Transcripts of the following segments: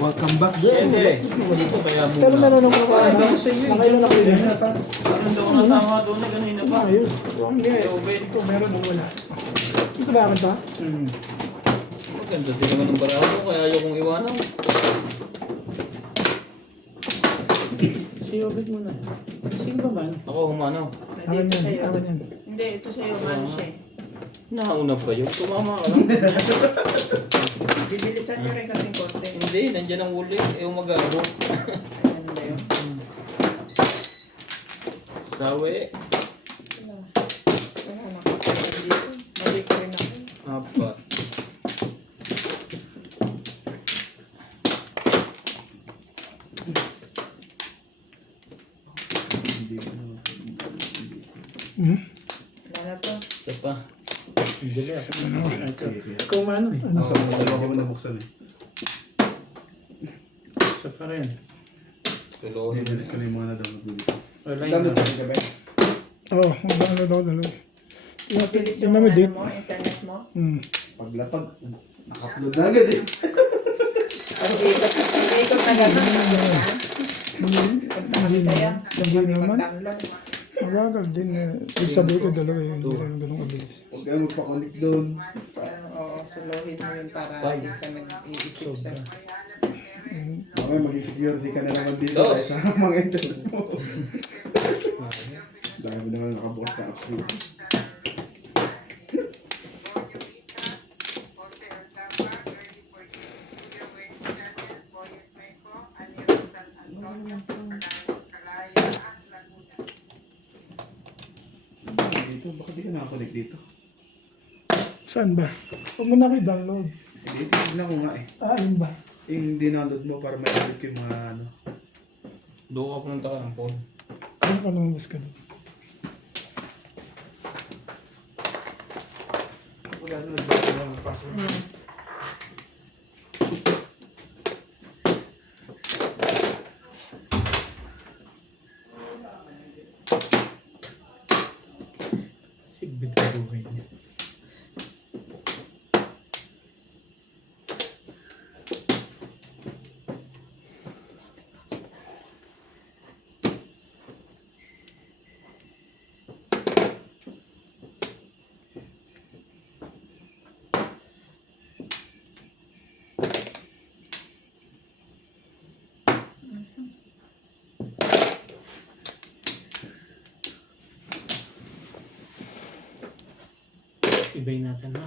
Welcome back. Siyempre, dito kaya muna. Pero meron ako Parang daw sa iyo. nakailan ako yun. Parang daw natama doon na kanina pa. Ayos. Hindi. Ito meron o wala. Ito ba to? Maganda din naman ng barako, kaya ayaw kong iwanan. Si Obed muna. Sino ba man? Ako humanaw. Akin Hindi, ito yan. sa'yo. Akin yan. Hindi, ito sa'yo. Ano siya eh. Nauna pa yun. Tumama ka lang. Bibilisan nyo rin kasing konti. Hindi, nandiyan ang uli. Mag-abo. Ano ba yun? Sawi. Wala na ko dito. Balik ko rin ako. Apat. Wala na to. Isa pa. Dili ako. Ikaw man eh. Ano sa mga dalawa mo nabuksan eh? Isa pa rin. Suluhin. Hindi ka na yung mga nadawag mo dito. Wala Dalo yun. tayo gabi. Oo, magdalo daw dalawa. Mabilis Yung yung mga ano date. mo, internet mo. Paglapag, naka-upload na agad eh. Pag-ikot na gano'n. Punta kami sa'yo. Hindi Kami naman. mag-download. Mabagal din. Ibig sabihin ko dalawa yun. Hindi rin ganun kabilis. Huwag ka magpa-connect doon. Oo, suluhin mo yun para Bye. hindi ka nag-iisip sa... Mamaya maging security ka na naman dito Dos. dahil sa mga internet mo. Dahil mo naman nakabukas na apps dito. Dito, bakit di ka nakakonect dito? Saan ba? Huwag mo na kayo download. Dito, tignan ko nga eh. Ayun ba? Yung dinownload mo para ma-edit ko yung mga ano. Doon ka punta ka ang phone. Ano ka lumabas ka doon? Wala na nagbago ng password. Sigbit ka buhay niya. Ibay natin ha.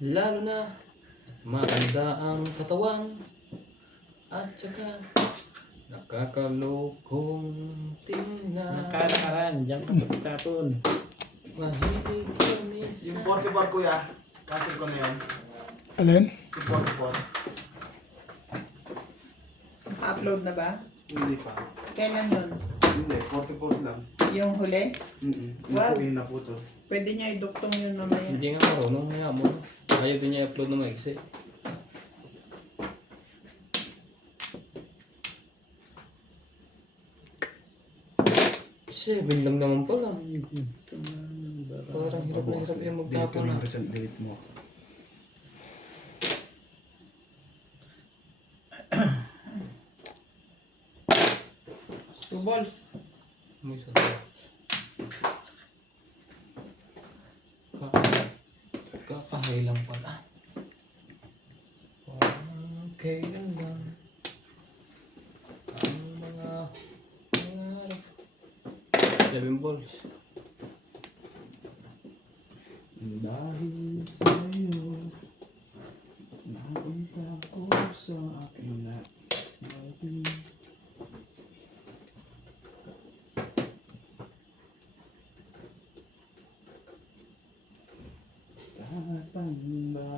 Lalo na maganda ang katawan at saka nakakalokong tingnan. Nakaraan, diyan ka pagtapon. Mahilig kami Yung sa... 44 kuya, cancel ko na yun. Alin? Yung 44. Upload na ba? Hindi pa. Kailan yun? Hindi, 44 lang. Yung huli? Wow. Nakuhin na po to. Pwede niya iduktong yun mamaya. Hindi nga marunong, maya mo na. Ayaw din niya i-upload na maiksi. Seven lang naman pala. Parang hirap na hirap yung Delete ko magtapon na na. yung recent delete mo. Two balls. May isa pa. Kakahay lang pala. Parang kailan lang ang mga pangarap. 7 balls. Dahil sa'yo, napunta ko sa aking natin. Tatanda.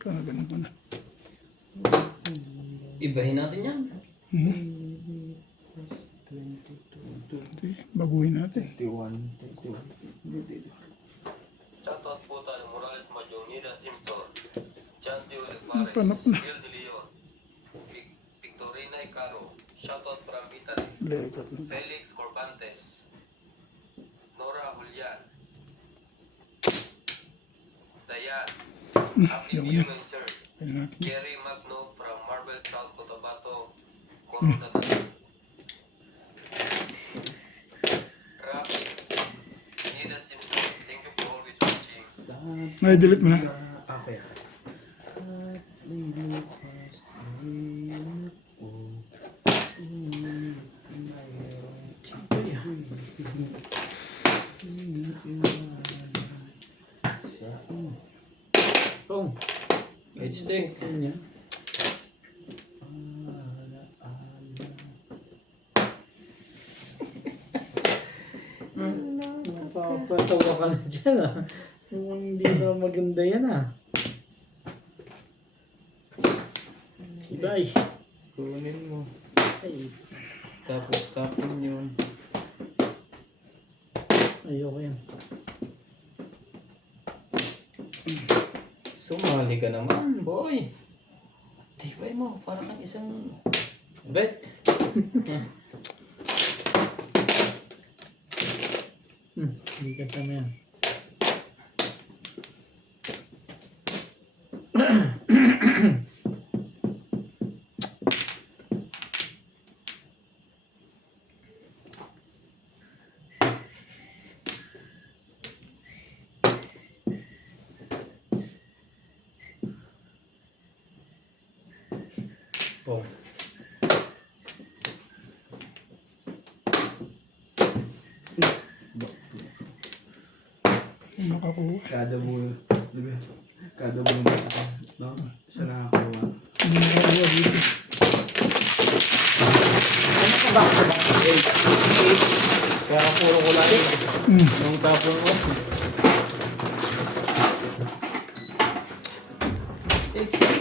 Ganun ko na. Ibahin natin yan. Baguhin natin. 21. Shoutout po tayo Morales Majonida Simpson, John D. Panap Olivares, na. Gil De Leon, Victorina Icaro, shoutout from Italy, Legal. Felix Corbantes, Nora Julian, Dayan, Happy yaman New yan. Insert, Kaya natin. Jerry Magno from Marble South Cotabato, Coronadal, Rafi, Nida Simpson, thank you for always watching. May delete mo na. Okay. Oh, Head stick. yun yan. Napapatawa ka na dyan ah. Mukhang hindi na maganda yan ah. Sibay. Kunin mo. Ay, Tapos tapon yun. ayoko yan. Sumali ka naman, boy. Tibay mo, para kang isang bet. Hindi kasama yan. Boom. Makakuha. Kada buo, di ba? Kada buong bata, no? Siya nakakuha. Hindi makakuha dito. Kaya puro ko lang nung tapon mo.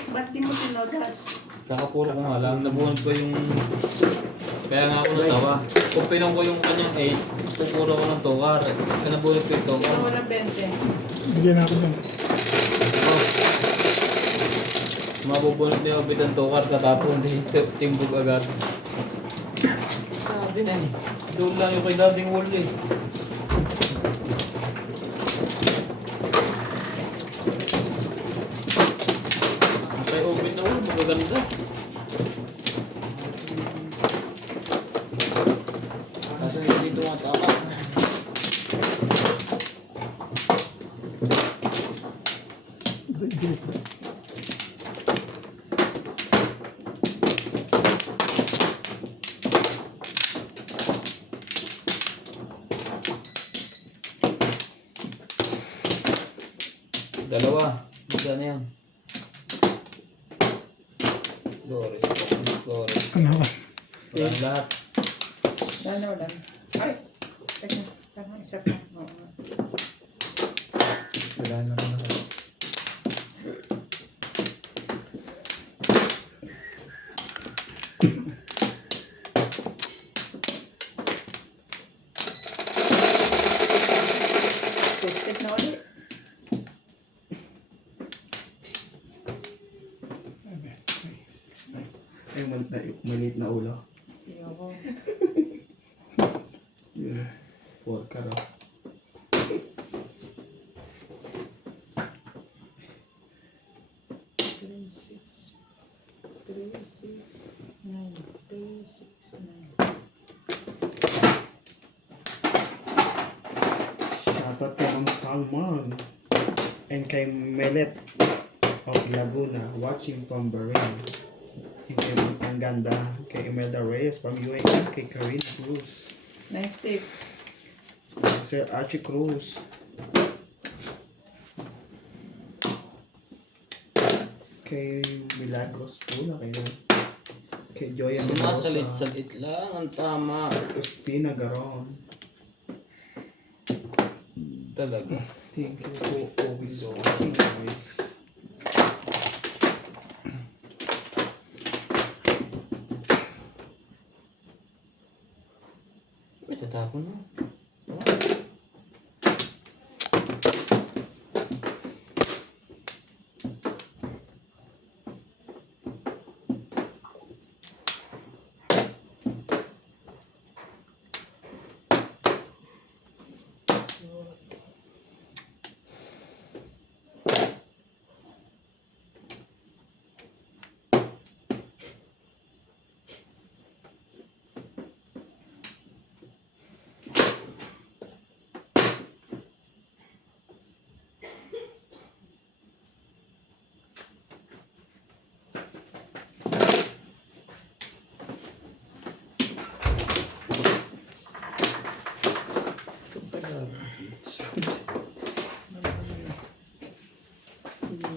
Ba't di mo sinodas? Kakapuro ko nga lang, nabunod ko yung... Kaya nga ako natawa. Kung pinong ko yung kanyang 8, pupuro ko ng tokar. Kaya nabunod ko yung Ito tokar. mo ng 20. Bigyan natin yan. Mabubunod niya ubit ang tokar, katapon din timbog agad. Sabi na eh. Doon lang yung kay dating wall eh. Ang kay ubit na wall, magaganda. Kaso hindi tumatama. Delete na. Dalawa. Isa na yan. Flores. Flores. Ano ka? Walang lahat. Wala. Ay! Teka, parang isa pa. Oo. Wala naman ako. Tested na ulit. Ay, maliit na ulo. Ayoko. Yun. 4 ka raw. Shoutout kay Ma'am Salmon and kay Melet of Laguna watching from Bahrain. And kay Ang Ganda, kay Imelda Reyes from UAE, kay Karina Cruz, Nice tip. Sir Archie Cruz, kay Milagros Pula, kay Joya Mendoza, Sumasalit-salit lang ang tama. Christina Garon. Talaga. Thank you for always watching, guys. Tapon mo.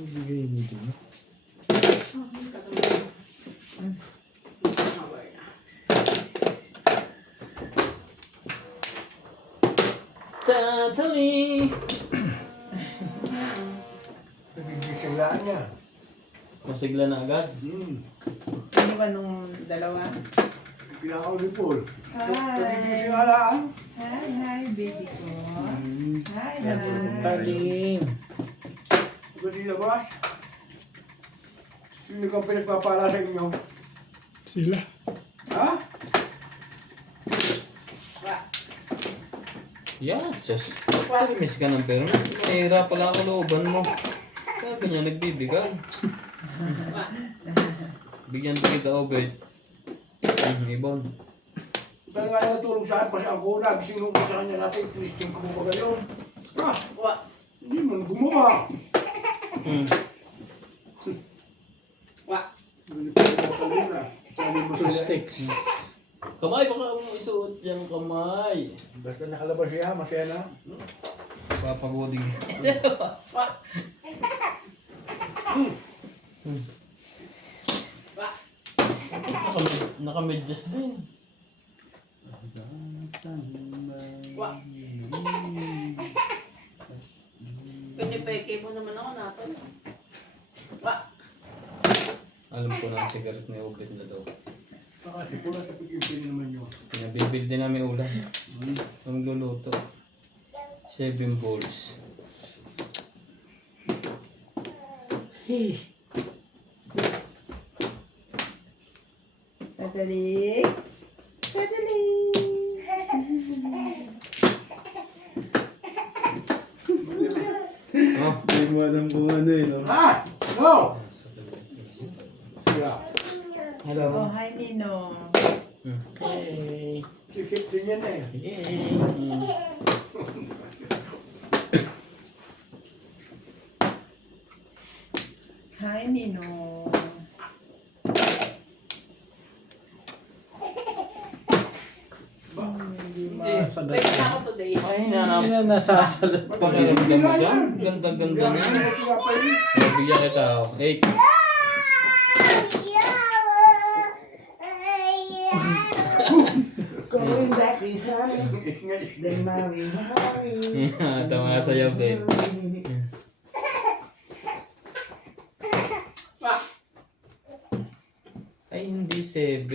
Ibigay mo din. Tatali! Nagigisiglaan niya. Masigla na agad. Iniwan nung dalawa. Pinakauli Paul. Hi. Nagigisiglaan. Hi, baby ko. Hi. Talim. Pwede labas. Sino ka pinagpapala sa inyo? Sila. Ha? Yeah, just miss ka ng pero mahirap pala ako looban mo. Kaya ganyan nagbibigay. Bigyan ko kita, Obed. Ibon. Dahil nga natulog sa akin, ako nagising ko sa kanya natin, twisting ko mo ba gayon? Ha? Hindi mo gumawa. Hindi pa ito kanina. Sabi mo Two sila. sticks. Kamay, baka mo isuot dyan kamay. Basta nakalabas siya, masaya na. Papagoding. Naka-medyas din. Pinipeke mo naman ako natin. Alam ko na ang sigaret ni Obed na daw. Kasi pula sa pag-ibig naman yun. Pinabibil din namin ulam. Ang luluto. 7 bowls. Hey. Tatali. Tatali. Oh, Hindi mo alam kung ano eh, no? Ha? No! Yeah. hello. Oh, hi, Nino. Hey. Sisip din yan eh. Yay. Hi, Nino. Masalat. Pwede na ako today. Ay, Hindi nanap. na nasasalat pa. Pakiramdam mo dyan. Ganda-ganda niya. Oh, bigyan kita. Oh. Hey. Going back behind, then marry, marry. Tama nga sayaw din. Ay, hindi 7.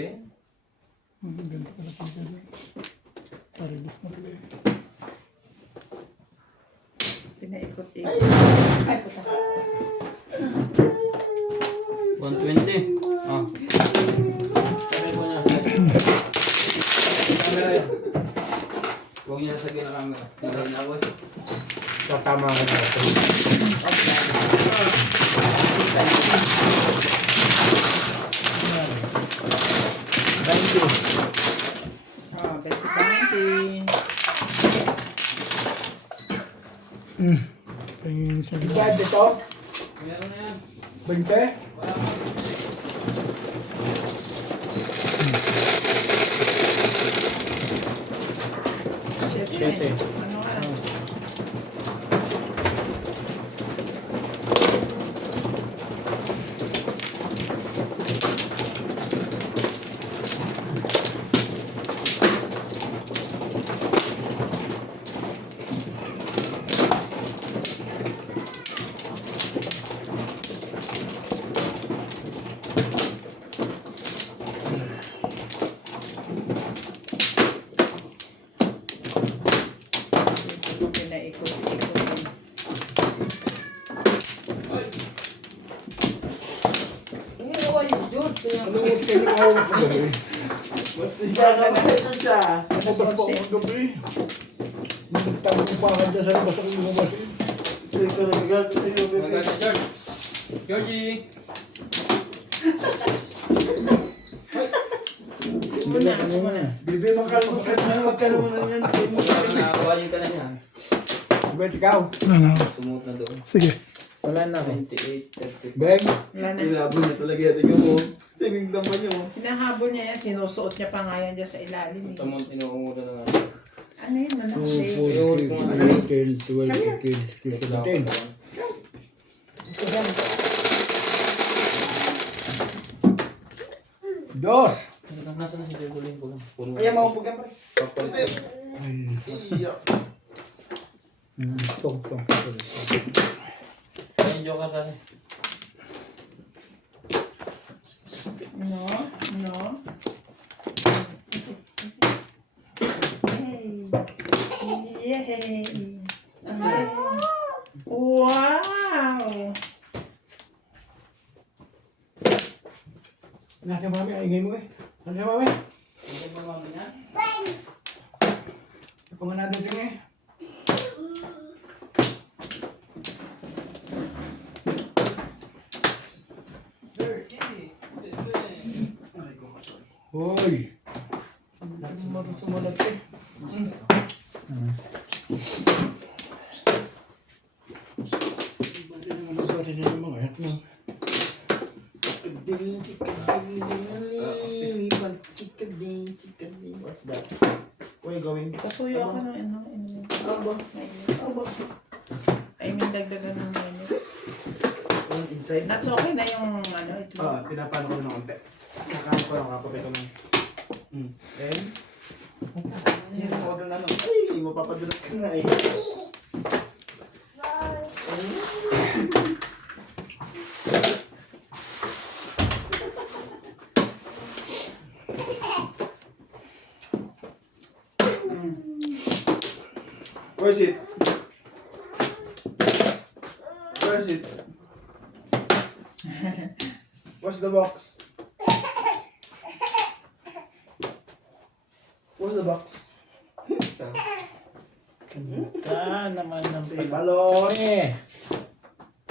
Ganito pala pala. Pa-release na pala eh. Pinaikot-ikot. Ay, puta. 120. Ah. Sabi mo na. Camera yan. Huwag niya sa gina camera. Nalay na ako. Tatama ka natin. Thank you. Oh, bet 20. Pahingin siya. Dad, ito? Meron na yan. 20? Siyete. Ano nga? Maluwas kayo ng awak sa gabi. Mas ikakamahin siya. Lumabas pa ako ng gabi. Nagtago pa ka dyan sa labas ako lumabas eh. Sige ko nagagalit sa'yo, Mga bebe. ganyan, George. Georgie! Bebe, makalunod ka na. Huwag ka naman na yan. Parang nakawayin ka na yan. Bet, ikaw. Ano? Sumuot na doon. Sige. Wala na ako. 28, 30. Beng. Wala na. Ilabo niya talaga yan. Tingnan mo. Tinignan mo niyo. Hinahabol niya yan, sinusuot niya pa nga yan dyan sa ilalim. Eh. Tamon, inuungulan na nga. Ano yun, manok? 2, 4, 8, 12, 15, 17. Dos. Nasaan na si Jebulin ko lang? Puno. Ayan, maupog yan, pre. Papalit. Iyak. Tong. Ayun, joker na. No, no. Yay! Yay! Wow! Nasa mami, ay ingay mo eh. Nasa mami. Ako nga natin din eh. Hoy. Nakita mo sumulat eh. Bakit naman nagsabi na ng mga eto? What's that? Where you going? Pasuyo ako ng ano. Aba. I mean, dagdagan ng mainit. Inside? That's okay na yung ano, ito. Pinapano ko na ng konti. Kakain ko lang, kapapit ko ng... Then? Huwag kang ano. Ay, mapapadulas ka na eh. Where's it? Where's it? Where's the box? Where's the box? Kanta naman ng Say balot. Eh.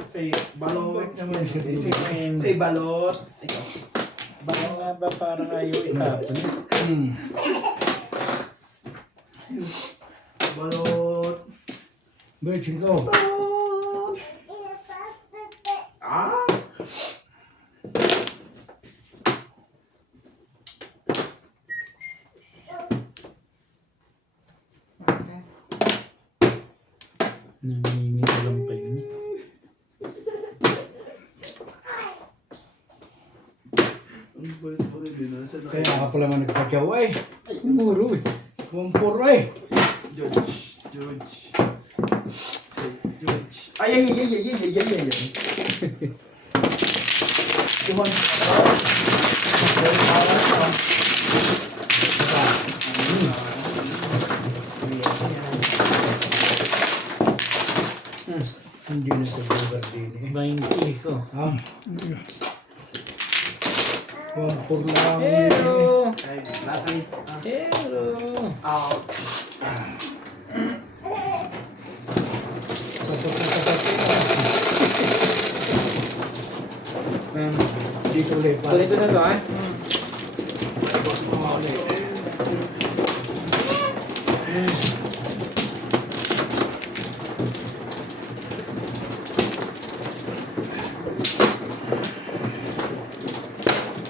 Say balot. naman siya dito? Say balot. Ikaw. Baka nga ba parang ayaw itapon? Balot. Betching ko. Balot. Ah? Nangingit lang pa yun. Ang balit-balit din. Nasa na Kaya ka pala man nagpatyaw eh. Muro eh. 1-4 eh. George. Say George. Ay. Tuhan. Hindi na sa lugar din eh. 20 ko. Ha? 1-4 lang. Pero! Ay, latay. Pero! Out. Dito ulit pa. Tuloy ko na to ah.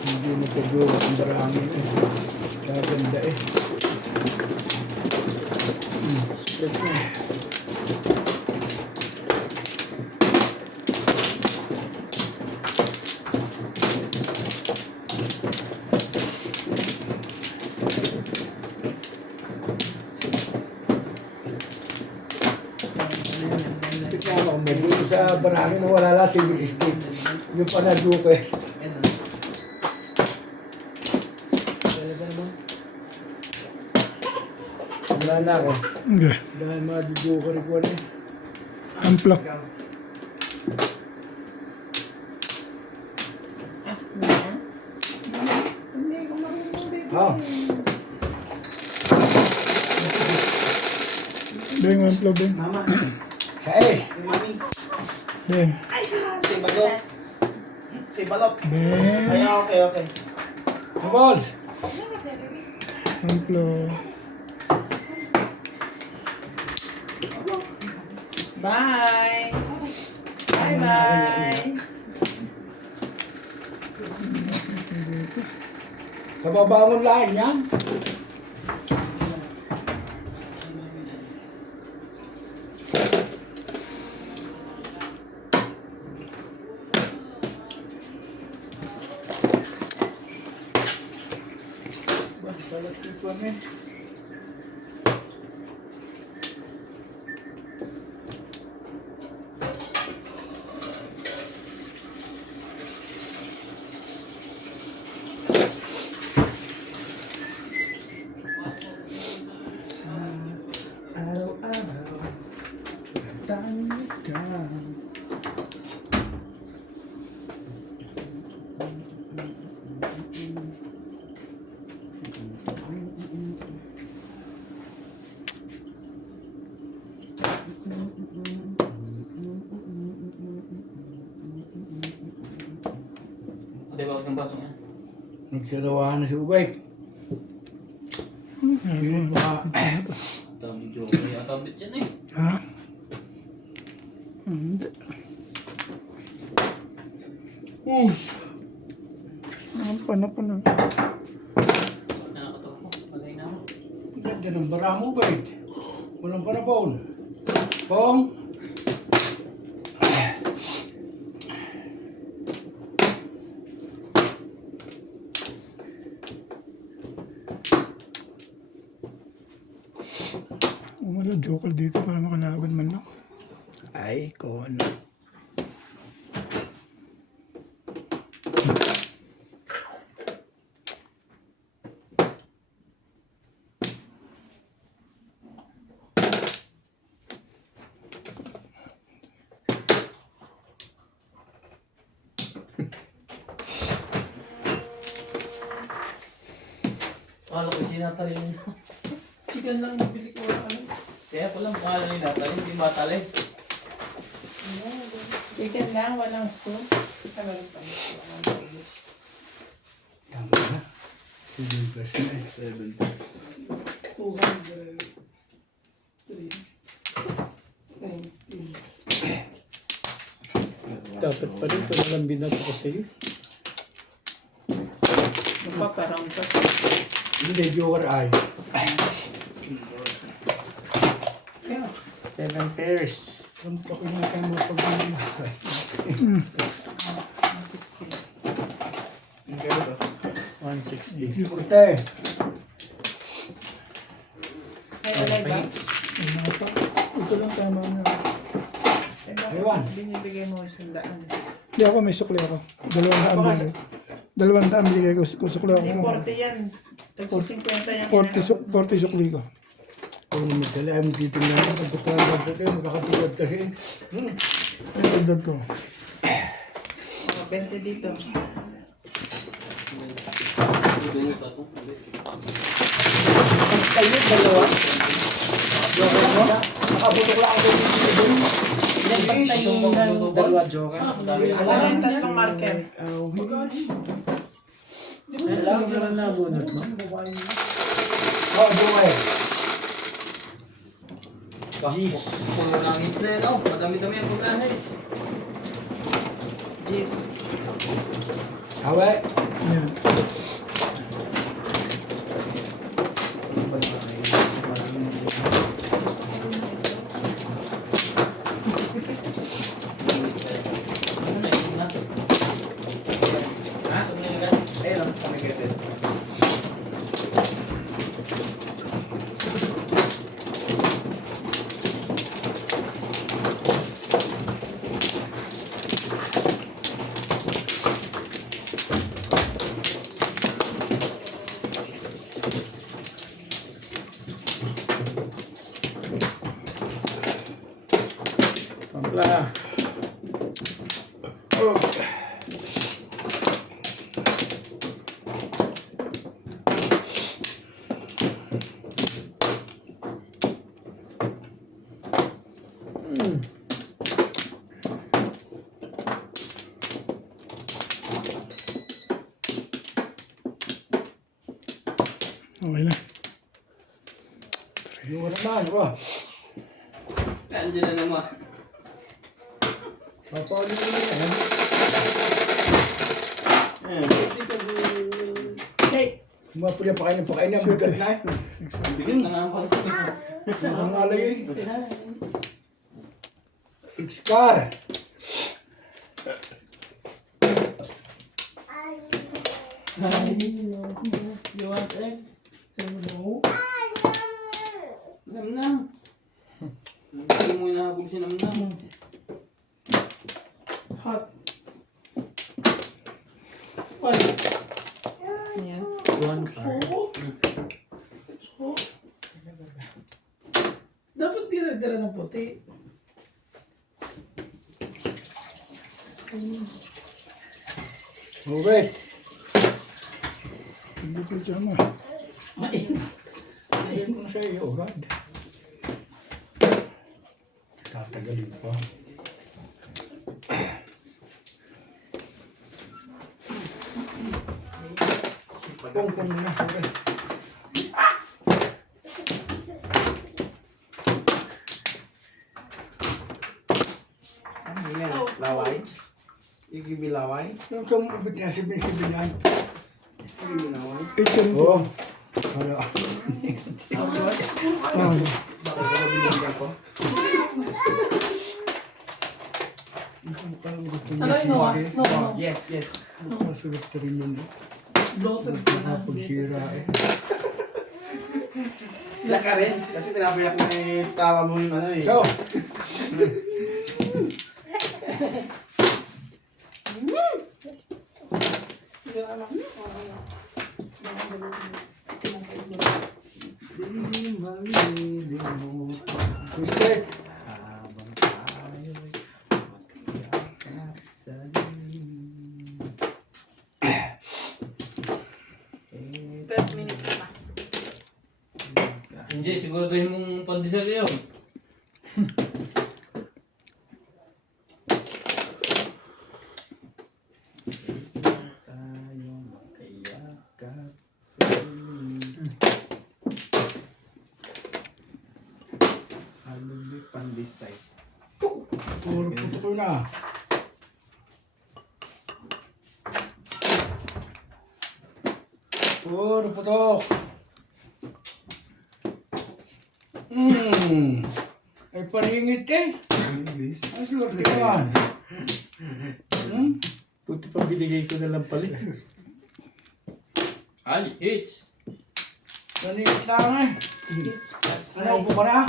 Hindi na tayo ang darangin eh. Kaganda eh. Split na. Tignan mo, may dito sa barangay na wala lang civil estate. Yung panaduko eh. Yan na. Wala na ako. Okay. Dahil maduduko rin ko eh. Unplug. Ikaw. Ah, Oh. Beng, one flow, Beng. Mama, 6. mami. Beng. Si balot. Si balot. Beng. Ay, okay, okay. Tapos. One flow. Bye! Bye-bye! Kababangon lang yan. Araw-araw. Tanya ka. Ate, bakit ng baso niya? Nagsarawahan na si Ubay. Yun ba? Daming joke. Kaya tablet yan eh. Ha? Hindi. Ano pa na. Nakakatawa ko. Palay na ako. Ang ganda ng bara mo, Ubay. Walang panahon. Pong. Wala joker dito para makalaban man lang. Ay, kon. Akala ko hindi natalin. Chicken lang nabili ko wala ano. Kaya pala akala ni natalin. Hindi matalin. Chicken lang, walang stew. Ay, walang panis. Walang panis. Tama na. 7 plus na eh. 7 times. 200. 3. Dapat pa rin, ito nalang binato ko sa'yo. Parang pa. Hindi, joker ay. Yeah. 7 pairs. Ang pakinaka mo pag-ibig. 160. Liburte. Ay, wala ba? Ito lang tama na. Ay, bakit Ewan. binibigay mo 100? Hindi ako, may sukli ako. 200 bigay. 200 bigay ko. Sukli ako. Hindi 40 yan. Tagsi 50 yan. 40 sukli ko. Kung magdala mo dito na lang, pagkakaroon ko kayo, makakatulad kasi. Ay, dagdag ko. Mga 20 dito. Kayo, dalawa. Nakabutok lang ako dito. Yan, basta yung dalawa joker. Wala yung tatlong marker. Alam ko lang nabunot mo. Oh, joker. Jeez. Puno ng hits na yan. Oh, madami-dami ang pagka-hits. Jeez. Hawe. Yan. Ano na yun na? Ha? Sumili ka? Ayun lang sa negative. Pampla. Okay na. Yung naman, ba? Andiyan na naman. Papalo mo na yan. Okay. Mapuli ang pakain ng bigat na eh. Bigat na nga ako. Nakangalay eh. Iskar. You want egg? Namnam. Hindi mo inahabol si Namnam. Hot. What? Ayan. Dapat tira-tira ng puti. Okay. Hindi ko dyan na. Ayun ko na sa iyo, Rod. Tatagalin pa. Pong na, sorry. Ano yan? Laway? You give me laway? Yung sumubit niya, sibin-sibinan. You give me laway? Ito rin. Oo. Wala. Baka ka mabinigyan ko? Ano yun, no? No, no. Yes, yes. Masulit rin yun. Bloated ka na. Pagsira eh. Iyak ka rin. Kasi pinapayak mo yung tawa mo yung ano eh. So, mistake. Habang tayo'y magkakap sa dilim. 12 minutes pa. Hindi, siguraduhin mong pandesal yun. Tayong magkayakap sa dilim. Halong pandesay. Puro puto ko na. Puro putok. Ay paningit eh. English. Ang swerte naman. Puti pa binigay ko na lang pala. Ali, hits. Paningit lang eh. It's plus Ano, upo ka na?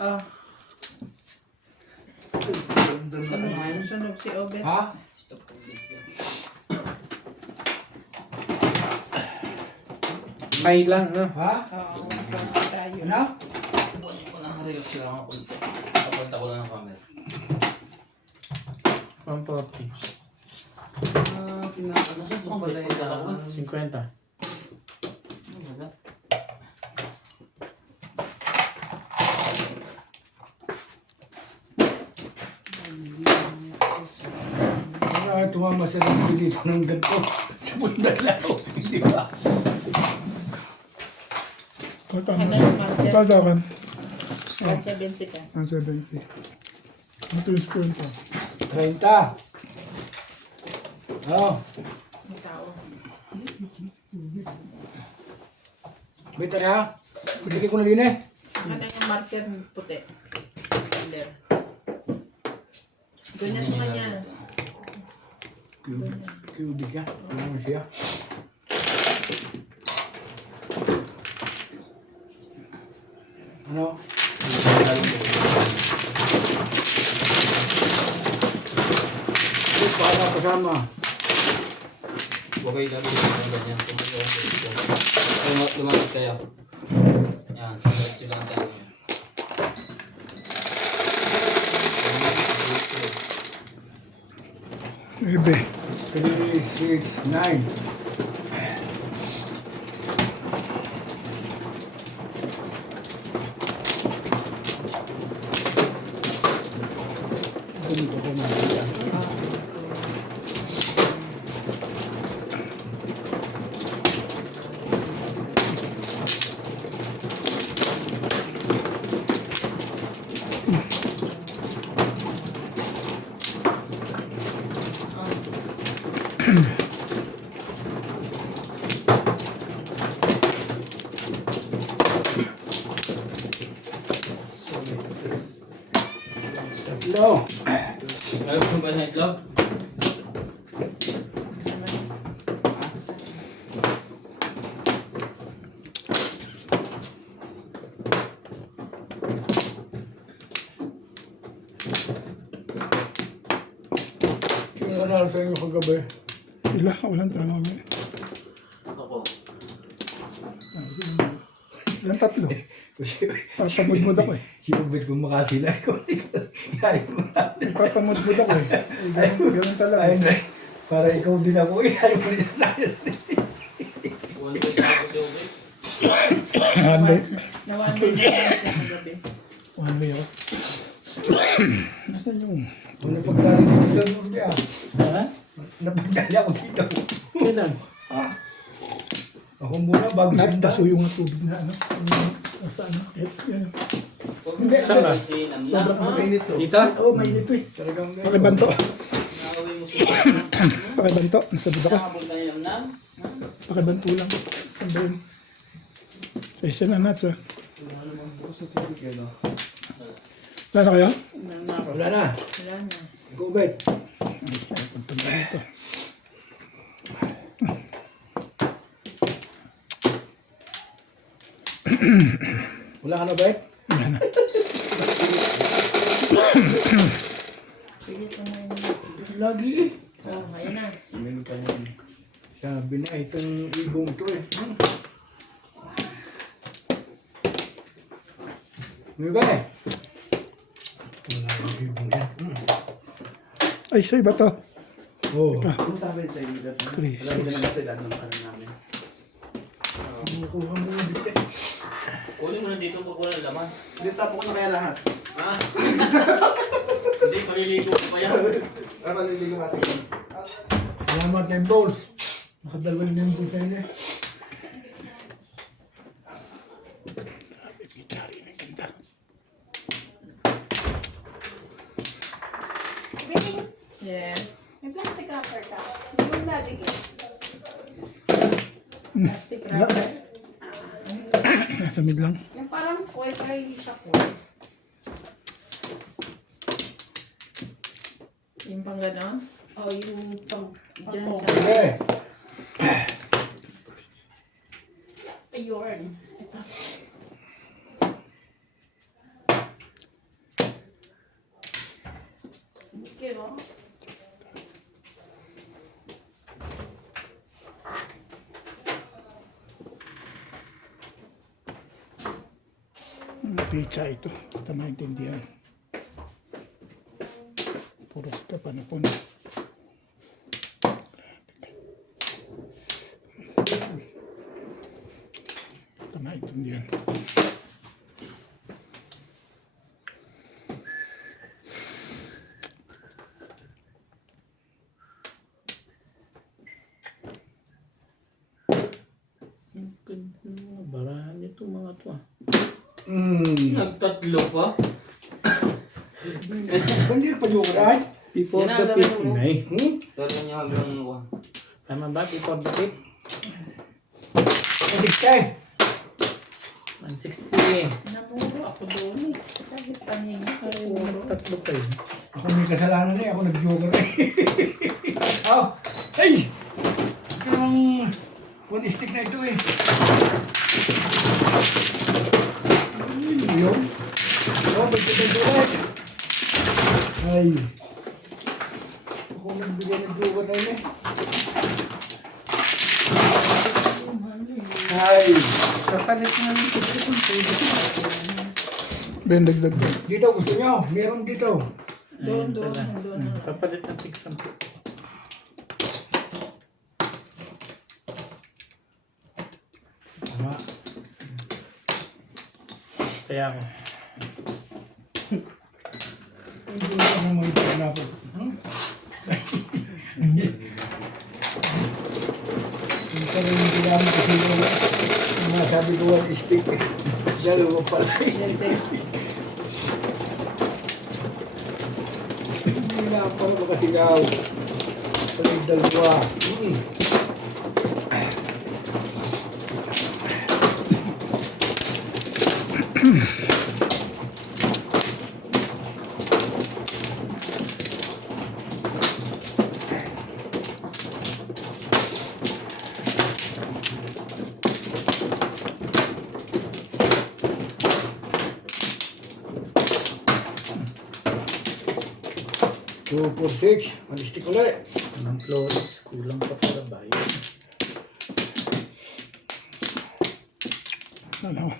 Oh. Sunog si Obet. Ha? May lang, no? Ha? Oo, tayo. Ano? Relax lang ako. Papunta ko lang ng camera. 140. Pinakalas mo pala yung 50. Ano ba? Wala, tumama sa lang dito ng ganito. Sa bundalaw. Di ba? Ano yung market? Tatakan. 170 ka. Ang 70. Ito yung spoon ko. 30. Oh, May tao. bita na. Bigay ko na din eh. Ano yung marker puti? Color. Ganyan sa kanya. Cubic ka. Ano siya? Ano? Ito para kasama. Huwag kayo lagi ng ganyan. Lumapit kayo. Yan, diretso lang tayo. Ebe. 3, 6, 9. Ganito ko na. ba sa itlog? Sino nanalo sa inyo kagabi? Sila, walang tama mo. Ako. Ilan tatlo? Papamudmud ako eh. Sinubit ko makasila ko. Yari mo na. Papamudmud ako eh. Ganun talaga. Ayun na. Para ikaw din ako. Yari mo na sa akin. One way ako joke. One way. Nawan din na siya kagabi. One way ako. Nasaan yung... Kung napagdali ko sa Nubia. Ha? Napagdali ako dito. Kailan? Ako muna bago Nagtaso yung tubig na ano. Nasa ano. Yan. Hindi. Saan ba? Sobrang mainit to. Dito? Oo, may nito eh. Talagang Pakibanto. Nakawin mo siya. Pakibanto. Nasabot ako. Nakabot na yung nam. Pakibanto lang. Saan ba yun? Sa isa na nuts ah. Wala na kayo? wala na. Wala na. Go back. Punta na dito. Wala ka na ba? Sige, tumayin mo. Lagi eh. Oh, ayun na. Sabi na itong ibong to eh. May ba eh? Wala yung ibong yan. Ay, sa'yo ba to? Oo. Punta ba sa inyo dito? 3, Alam mo na sila ng ano namin. Kumukuha mo yung bit eh. Kunin mo na dito pag wala laman. Hindi, tapo ko na kaya lahat. Ha? Hindi, paliligo ko pa yan. Maliligo kasi yun. Salamat na yung balls. Nakadalawa na yung balls na yun eh. Yeah. May plastic wrapper ka. Hindi mo nalagyan. Plastic wrapper. Nasa mid lang. Yung parang foil, pero hindi siya foil. Yung pang gano'n? O, yung pang... Diyan pang- sa... Okay. Ayun. Okay, oh. Pizza ito. Ito maintindihan. Puros ka panapon. Ito maintindihan. Barahan ito mga to ah. Nagtatlo pa. Hindi ka pa-jokeran? Before Yan the ang pit laman mo. na eh. Pero niya hanggang kuha. Tama ba? Before the pit? 60. 160. Namuro ako doon eh. Kahit pahinga. Ay, mga tatlo pa yun. Ako may kasalanan eh. Ako nag-joker eh. Oh! Ay! Ito yung one stick na ito eh. Ano yun? Oh, may joker. Ay! Ako nagbigay ng joker na yun eh. Ay! Kapalit nga ng ticket ng pwede. Ben, dagdag ko. Dito gusto nyo? Meron dito. Doon. Papalit ng tig 10. Tama. Kaya ako. Hindi ko na mga ito na ako. Yung parang hindi namin kasi yung mga sabi ko one stick. Dalawa pala eh. Hindi na pala makasigaw. Pala yung dalawa. 2, 4, 6. Malistik ulit. Ang flores, kulang pa para bayan. Ano?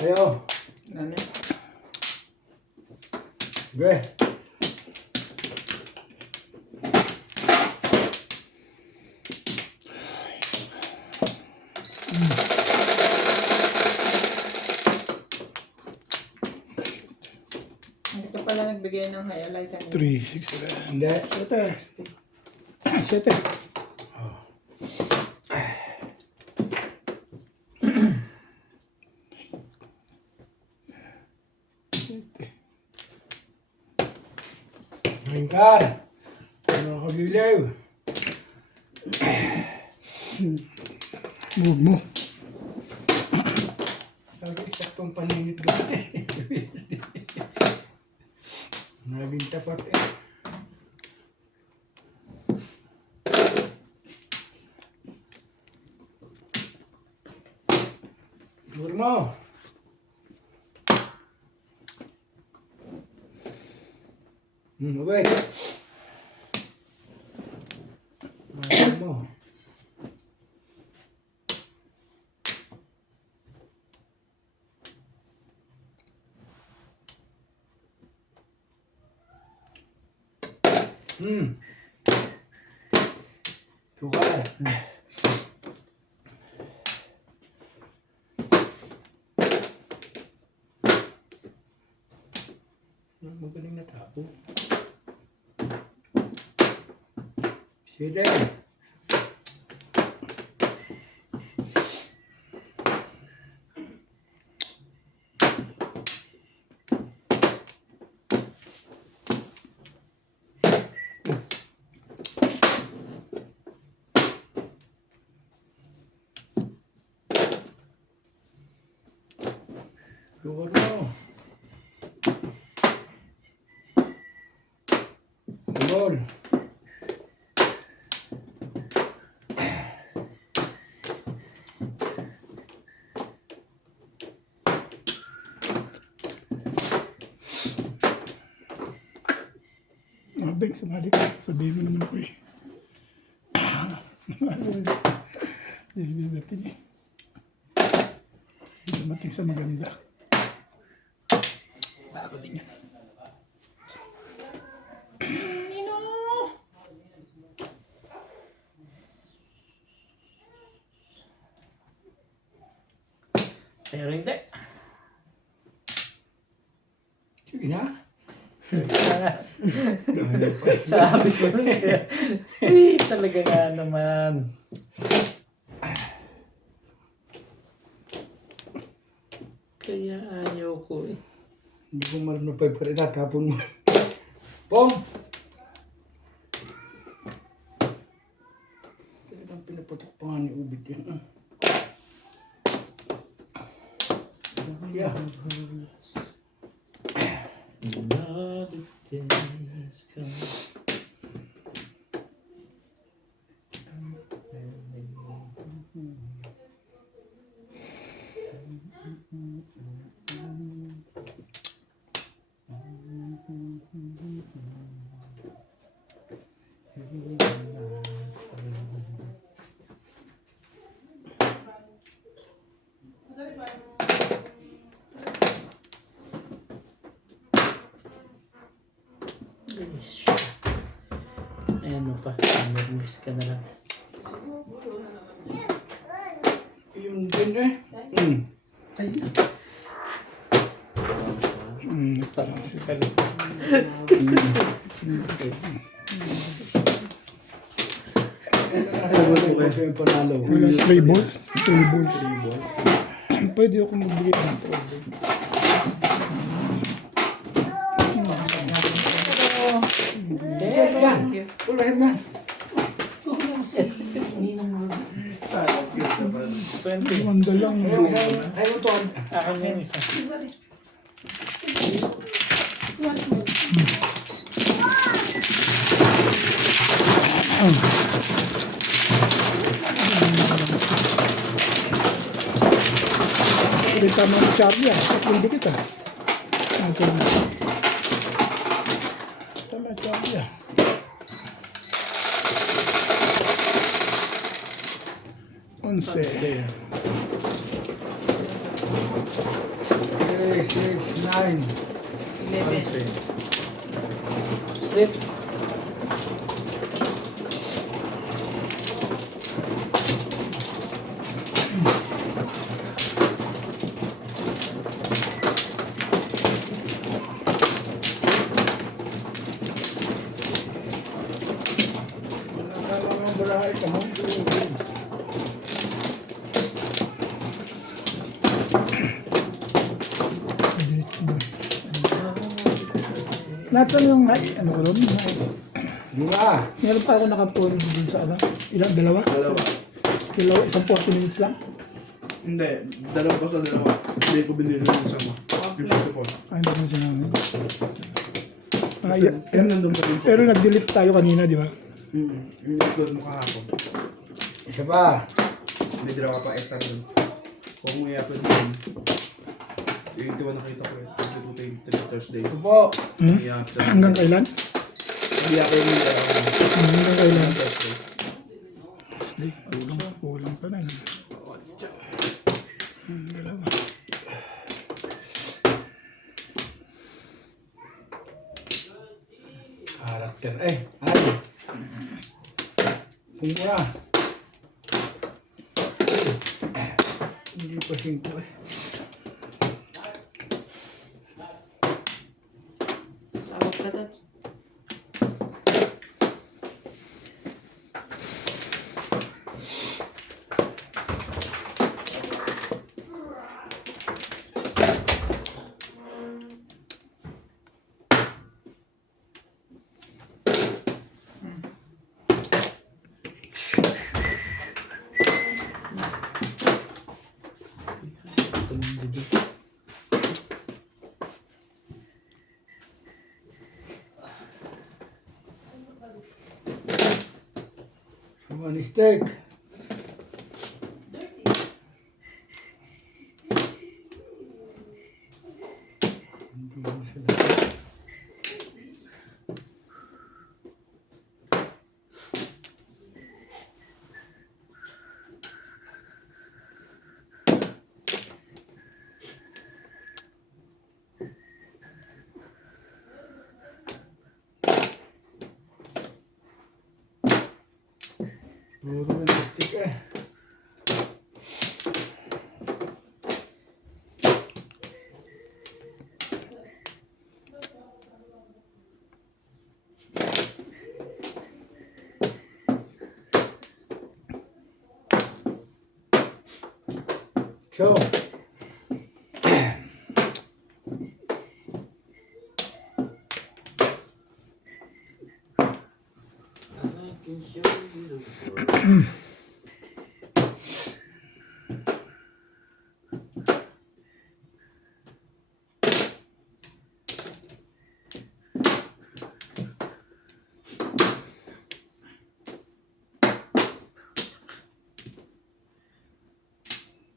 Ayo. Ano? Gue. Hindi ka pala nagbigay ng highlight. 3, 6, 7. Hindi. 7. Ngayon ka. Ano ka biliw? Move mo. Sabi, saktong paninit ka. Naging tapat eh. Siguro mo. Mabay. Mabay mo. Tukar. Magaling na tapo. Sige. Tukar mo. Gol. Beng, sumali ka. Sabihin mo naman ako eh. Hindi natin eh. Hindi dumating sa maganda. Bago din yan. Pero hindi. Sige na. Sabi ko eh, talaga nga naman. Kaya ayaw ko eh. Hindi ko marunong pa yung tapon mo. Pong! Talagang pinaputok pa nga ni Ubit yan. Siya. Another day's come. Ayan mo pa, miss ka na lang. Yung din eh. Parang si Yung panalo. wala 3 balls. 3 balls. Pwede ako magbigay ng problem. Thank you. Wala yan man. 20. Manda lang. Ayaw to. Akin yung isa. tama ni Charlie ah. Tatlong dikit ah. Okay. Tama Charlie ah. Onse. 3, 6, 9. 11. Split. Nakakala ng barahay ka mo. Nasaan yung ano ko doon? Diba? Meron pa ako nakapuno dun sa ano? Ilang? Dalawa? Dalawa, isang 40 minutes lang. Hindi, dalawa pa sa dalawa. Hindi ko binili yung sama. Yung photo ko. Ay, hindi ko sinabi. Ah, Kasi, yeah, yun nandun pa rin. pero nag-delete tayo kanina, di ba? Yung upload mo kahapon. Isa pa. May draw pa extra dun. Kung mo i-upload mo yun, yung 81 nakita ko yun. Thursday. Ito po. Hmm? I-upload. Hanggang kailan? Hindi ako yung Hanggang kailan? Thursday. Stay. Kulang pa na. Dalawa. Karakter. Ay. Pungko na. Hindi pa 5 eh. Tawag ka doon. One steak. Puro one steak eh. So,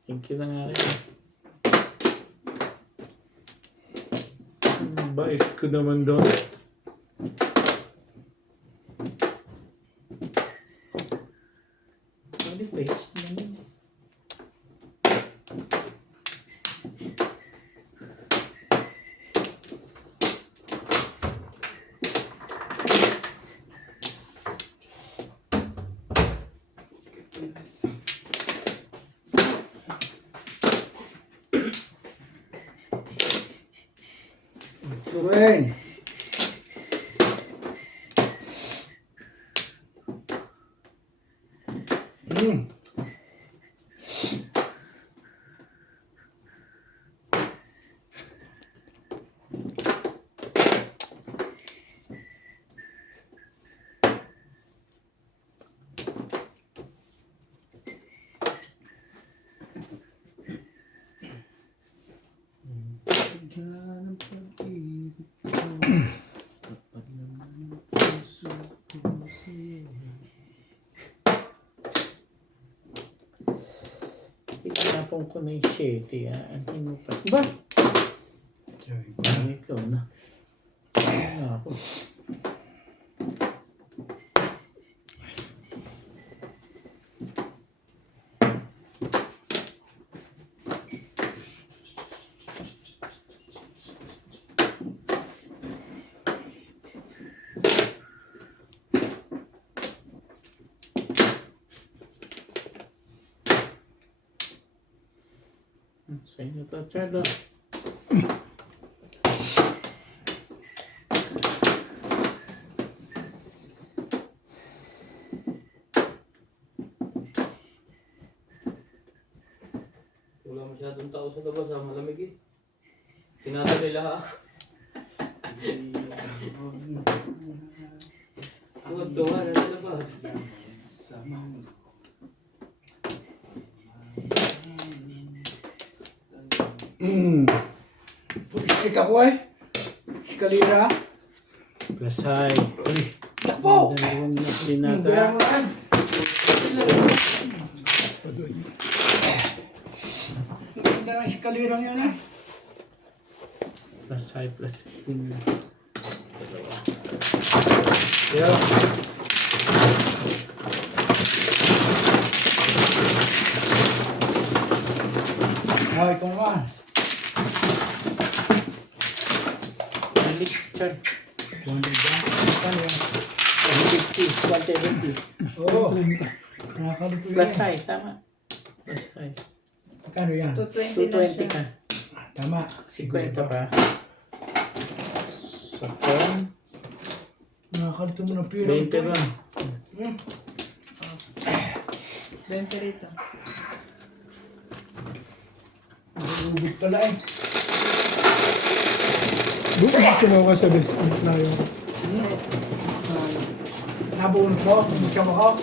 Thank you na nga rin. Ang bait ko naman doon. Pwede paste naman. turuin. Tinapon ko na yung 7. Hindi mo pa. Ba? Ikaw na. Ano ako? Sa inyo to, Chado. Wala masyadong tao sa labas, malamig eh. Tinatali lahat. Tuwa na sa labas. Pulis ako eh. Eskalera. Plus high. Uy. Takbo! Dalawang na Kaya pinata. mo yan. Mas pa doon. Ang ganda ng eskalera yan eh. Plus high, plus king. Yeah. Ah, ikaw naman. Alex, Chad. 100 ba? Paano yan? 150, 170. Oo. 30. Nakakalito yun. Plus high, tama. Plus high. Magkano yan? 220 lang siya. 220 ka. Tama. 50 pa. Sa phone. Nakakalito mo ng pira. 20 ron. 20 rito. Nalubog pala eh. Doon sinaw ka sa best. Ano na yung... Nabunod mo? Kumitsama ko?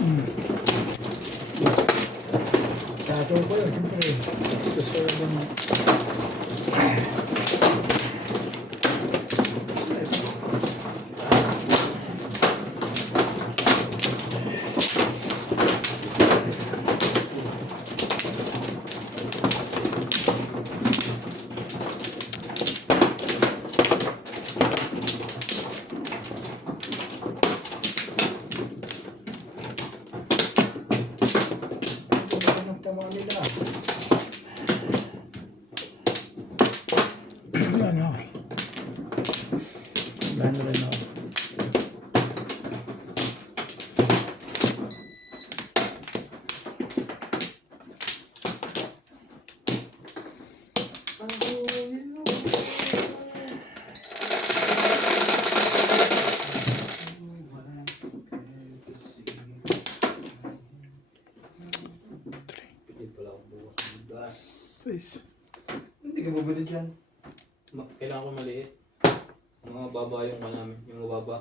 Tato ko yun, siyempre. Gusto rin mo. Ang tama nila. Wala na ako. Gano rin ako. Hindi pala ako bukas ng gas. 6. Hindi ka bubili dyan. Kailangan ko maliit. Mga baba yung namin, yung mababa.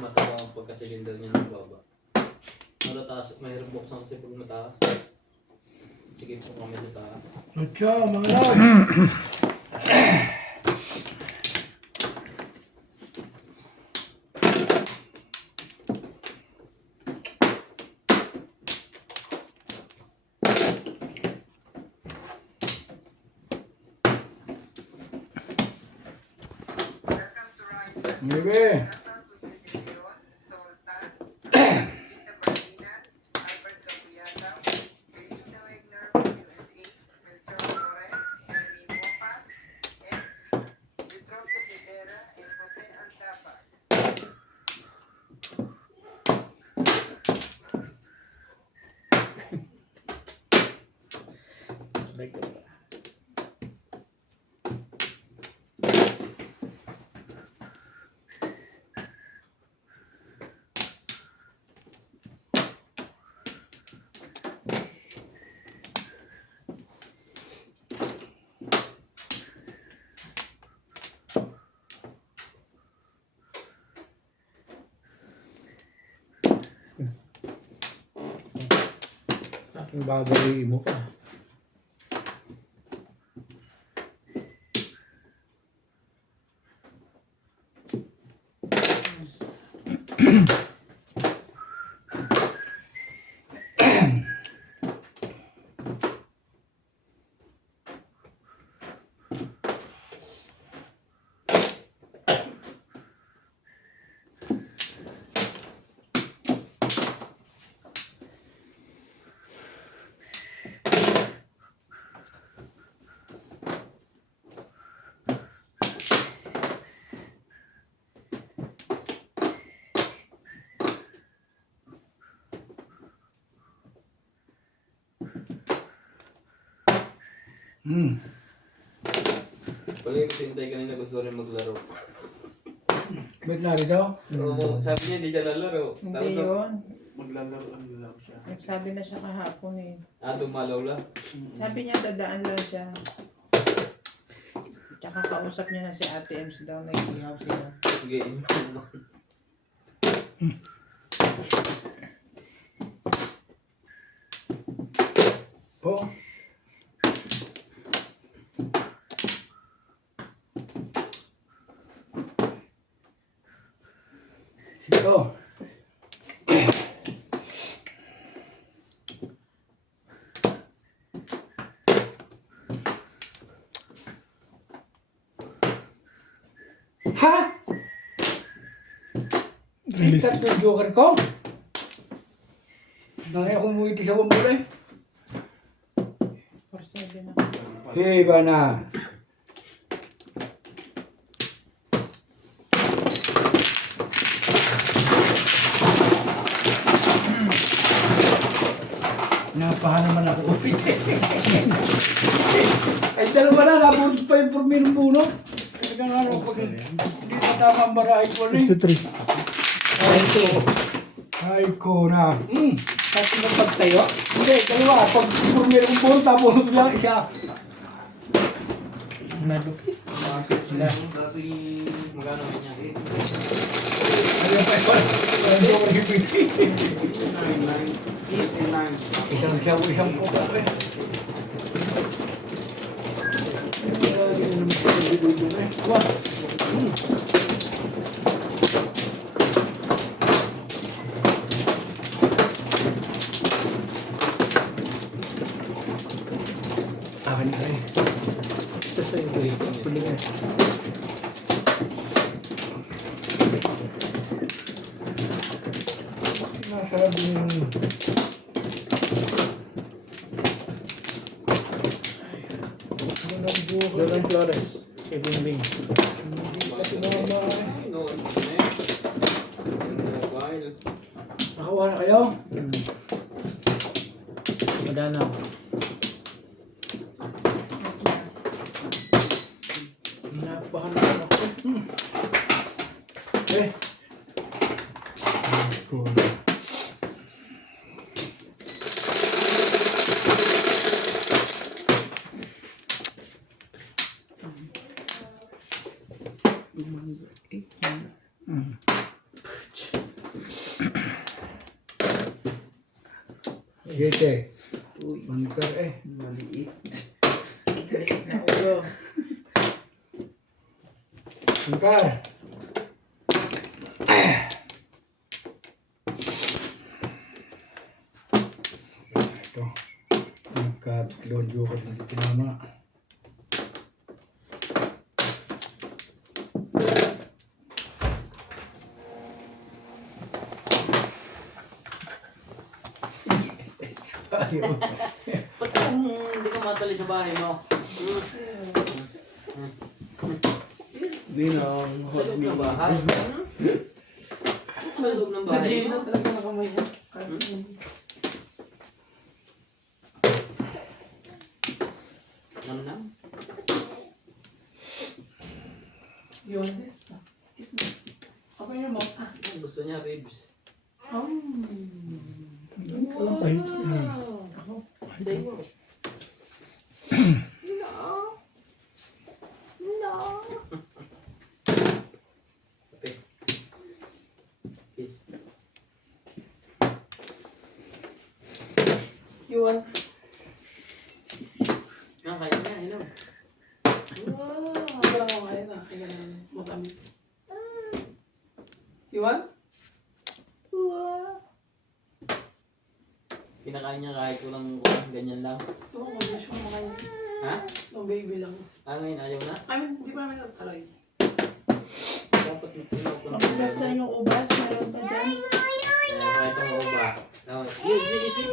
Mataba ang pagka-cylinder niya ng mababa. Matataas, mahirap buksan kasi pag mataas. Sige po kami sa taas. Lucha, mga lods. Bebe. Like that. Aking babaliin mo pa. Pala yung sintay kanina gusto rin maglaro. Ba't narito? Oo, sabi niya hindi siya lalaro. Hindi yun. Maglalaro lang siya. Nagsabi na siya kahapon eh. Dumalaw lang. Sabi niya dadaan lang siya. Tsaka kausap niya na si Ate Ems daw, nag-ihaw sila. Game. Po. Sito. Ha? Release. Ikat yung joker ko? Nangay akong umuiti sa bambulay. 4-7 na. Hey, bana. Napahan naman ako upit. Ay, dalawa na, nabunod pa yung purminong puno. Talagang ano, pag hindi na tama ang barahay ko na 53. Ay ko na. Tapos na pagtayo? Hindi, dalawa. Pag purminong puno, tapos lang isa. Malupit. Sila. Magkano niya? Ayun pa yun. Ayun pa yun. Isang siya, isang po pa rin. Akin na rin. Ito sa yung kulingan. Nasabi yung... Lorong Flores. Kay Bingbing. Mobile. Nakakuha na kayo? Madanaw. Napahan na ako. Eh. Siete. Mantap Maliit. Ulo. Mantap. Ito. Nagka-lonjo ko sa tinama. Ayaw. Ba't hindi ka matali sa bahay mo? Hindi na. Sa loob ng bahay? Sa loob ng bahay mo? Talaga nakamay. Nam-nam? You want this? Okay na mo. Gusto niya ribs. Walang pahit. Yan. Sa'yo. Okay. Peace. You want? Kain na, inom. Wow. Wala ko kaya na. Kaya na. Matamis. You want? Wow. Kinakain niya kahit walang ganyan lang. Oo, gusto ko makain. Ha? No, baby lang. Ngayon ayaw na? I mean, di pa namin nataray. Dapat ito. Ubas na yung ubas. Meron pa dyan. Kahit ang uba. Easy.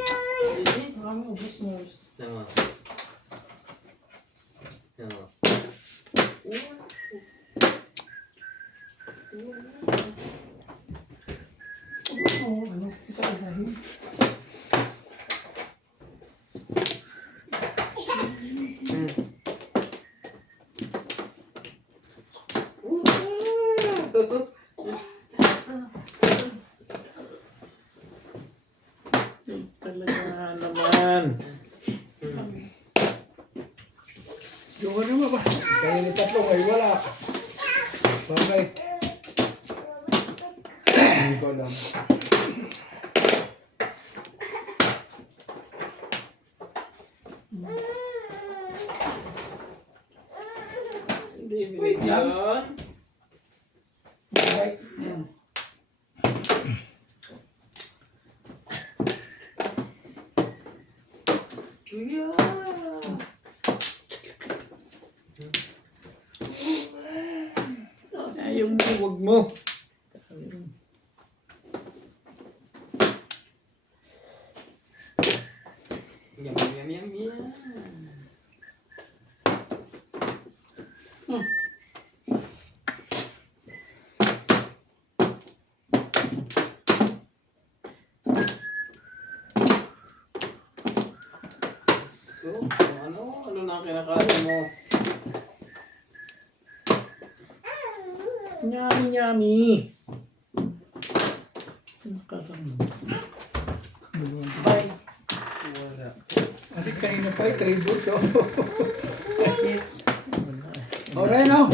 Marami ubus nurse. Tama. Tama. Oo, ano? Isa-isahin. naman. Yung ano mo ba? Kaya ni tatlo ay wala. Bakit? Hindi ko alam. Hindi, wait lang. Right. Kuya! Ayaw mo, huwag mo. Yum, yum, yum, yum. So, ano na ang kinakain mo? Nyami, nyami. Bye. Wala. Kasi kanina pa ay tribute. Oh. It's Alright now.